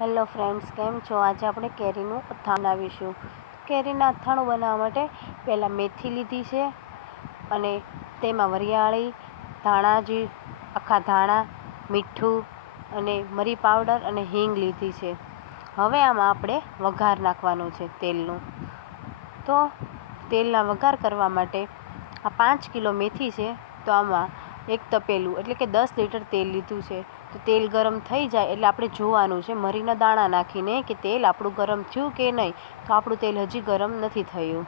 Hello friends, કેમ છો? આજે આપણે કેરીનું અથાણું બનાવીશું કેરીના અથાણું બનાવવા માટે પહેલાં મેથી લીધી છે અને તેમાં વરિયાળી ધાણા જી આખા ધાણા, મીઠું અને મરી પાવડર અને હિંગ લીધી છે. હવે આમાં આપણે વઘાર નાખવાનો છે તેલનું. તો તેલના વઘાર કરવા માટે આ પાંચ કિલો મેથી છે, તો આમાં એક તપેલું, એટલે કે દસ લીટર તેલ લીધું છે. તો તેલ ગરમ થઈ જાય એટલે આપણે જોવાનું છે, મરીના દાણા નાખીને કે તેલ આપણું ગરમ થયું કે નહીં? તો આપણું તેલ હજી ગરમ નથી થયું.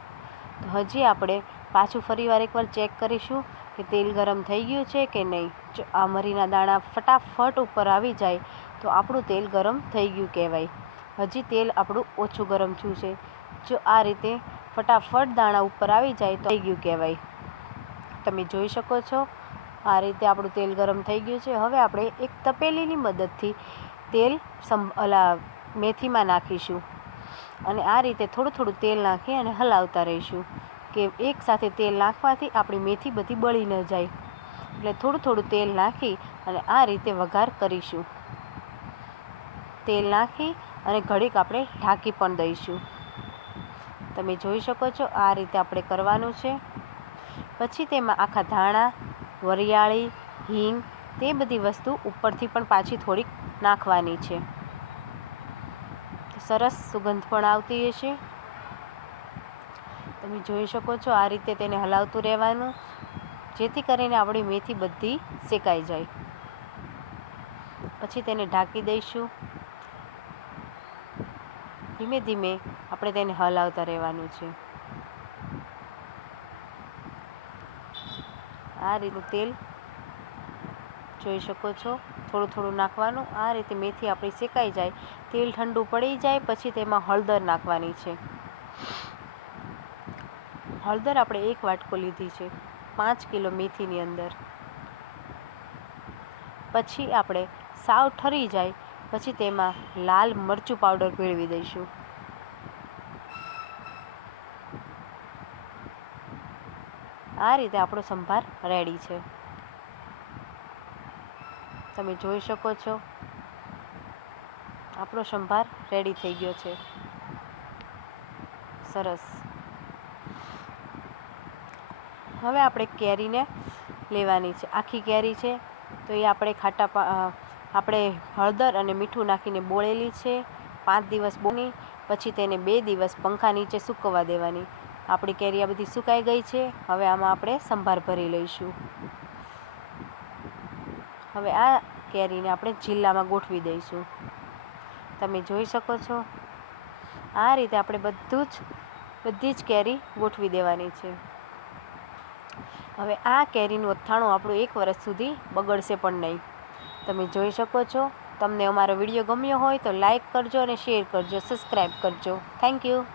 તો હજી આપણે પાછું ફરીવાર એકવાર ચેક કરીશું કે તેલ ગરમ થઈ ગયું છે કે નહીં? જો આ મરીના દાણા ફટાફટ ઉપર આવી જાય, તો આપણું તેલ ગરમ થઈ ગયું કહેવાય. હજી તેલ આપણું ઓછું ગરમ થયું છે. જો આ રીતે ફટાફટ દાણા ઉપર આવી જાય તો થઈ ગયું કહેવાય. તમે જોઈ શકો છો આ રીતે આપણું તેલ ગરમ થઈ ગયું છે. હવે આપણે એક તપેલીની મદદથી તેલ સમ, અલા, મેથીમાં નાખીશું. અને આ રીતે થોડું થોડું તેલ નાખી અને હલાવતા રહીશું કે એકસાથે તેલ નાખવાથી આપણી મેથી બધી બળી ન જાય. એટલે થોડું થોડું તેલ નાખી અને આ રીતે વઘાર કરીશું. તેલ નાખી અને ઘડીક આપણે ઢાંકી પણ દઈશું. તમે જોઈ શકો છો આ રીતે આપણે કરવાનું છે. પછી તેમાં આખા ધાણા વરિયાળી, હિંગ તે બધી વસ્તુ ઉપરથી પણ પાછી થોડીક નાખવાની છે. સરસ સુગંધ પણ આવતી હશે. તમે જોઈ શકો છો આ રીતે તેને હલાવતું રહેવાનું, જેથી કરીને આપણી મેથી બધી શેકાઈ જાય. પછી તેને ઢાંકી દઈશું. ધીમે ધીમે આપણે તેને હલાવતા રહેવાનું છે. આ રીતનું તેલ જોઈ શકો છો. થોડું થોડું નાખવાનું. આ રીતે મેથી આપણી શેકાઈ જાય. તેલ ઠંડુ પડી જાય, પછી તેમાં હળદર નાખવાની છે. હળદર આપણે એક વાટકો લીધી છે, પાંચ કિલો મેથીની અંદર. પછી આપણે સાવ ઠરી જાય, પછી તેમાં લાલ મરચું પાવડર ભેળવી દઈશું. આ રીતે આપણો સંભાર રેડી છે. તમે જોઈ શકો છો. આપણો સંભાર રેડી થઈ ગયો છે. સરસ. હવે આપણે કેરીને લેવાની છે. આખી કેરી છે. તો એ આપણે ખાટા આપણે હળદર અને મીઠું નાખીને બોળેલી છે. પાંચ દિવસ બોની પછી તેને બે દિવસ પંખા નીચે સૂકવવા દેવાની. આપણી કેરી આ બધી સુકાઈ ગઈ છે. હવે આમાં આપણે સંભાર ભરી લઈશું. હવે આ કેરીને આપણે જિલ્લામાં ગોઠવી દઈશું. તમે જોઈ શકો છો. આ રીતે આપણે બધું જ, બધી જ કેરી ગોઠવી દેવાની છે. હવે આ કેરીનું અથાણું આપણું એક વર્ષ સુધી બગડશે પણ નહીં. તમે જોઈ શકો છો. તમને અમારો વીડિયો ગમ્યો હોય તો લાઈક કરજો અને શેર કરજો, સબસ્ક્રાઈબ કરજો. Thank you.